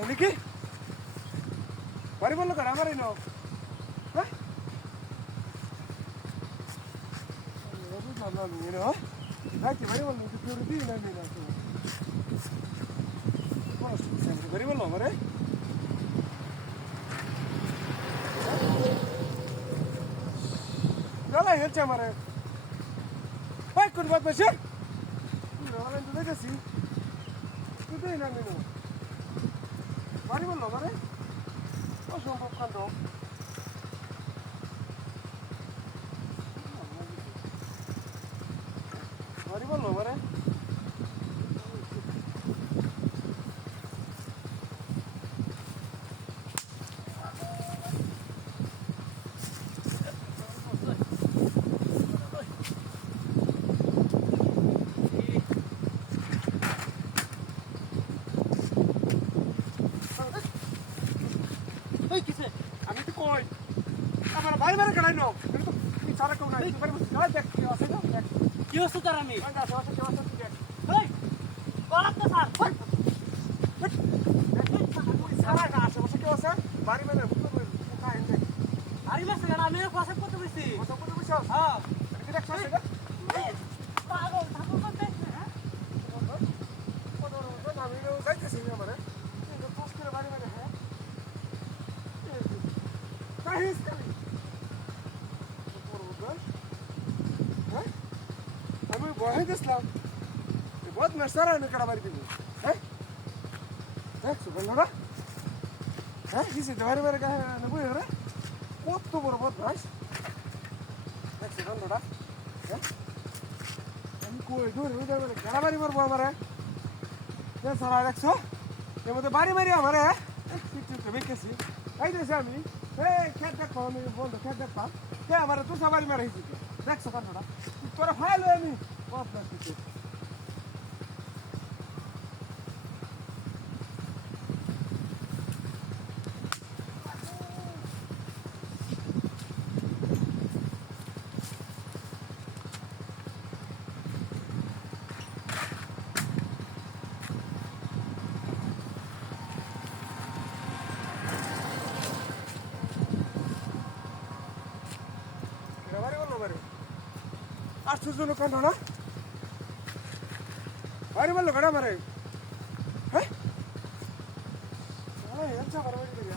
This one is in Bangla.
উনি বাড়ি বললো কার আমারই নাও হ্যাঁ বুঝলাম না আমি এনে যাইতে বাড়ি বললো তুই দিই না আমি না বাড়ি বললো আমারে গলা হেলছে আমারে ভাই কোন বাদ বসে অনলাইন তো দেখেছি তুই দিই না আমি বাড়ি বললো আমারে অসম্ভব কাণ্ড বাড়ি বললো আমারে আমি তো কই আমার ভাই মারে কেন নাও কিন্তু তুই সারা কেউ নাই তুই বাড়ি দেখ কি আছে না দেখ কি হচ্ছে তার আমি আছে দেখ এই বলাত না স্যার সারা না আছে কেউ আছে বাড়ি মানে কোথায় এনে আরে মাসে না আমি ফসল করতে বসছি কত কত বুঝছ হ্যাঁ কি দেখ আছে না পাগল ঠাকুর করতে হ্যাঁ কত কত আমি যাইতেছি আমারে কিন্তু পাস করে বাড়ি মানে হ্যাঁ কাহিস কালি হ্যাঁ আমি বহে দিছিলাম বহুত মেসারা আমি কাটা বাড়ি দিব হ্যাঁ দেখ সুগন্ধরা হ্যাঁ কিসে বাড়ি বাড়ি গায়ে নেবো রে কত বড় বহুত ভাই দেখ সুগন্ধরা হ্যাঁ আমি কই দূর হয়ে যাবে কাটা বাড়ি মারবো আমারে সারা দেখছো এর মধ্যে বাড়ি মারি আমারে একটু বেঁকেছি এই দেশে আমি খেত দেখো আমি বলতো খেত দেখতাম আমার তুই সবাই মারা হয়েছি দেখছো কান্ডটা তোরা ফাইল আমি কথা কিছু বাড়ি বললো বাড়ি আশ্চর্য কাণ্ড না বাড়ি বললো কাটা মারে হ্যাঁ আচ্ছা বাড়ি বাড়ি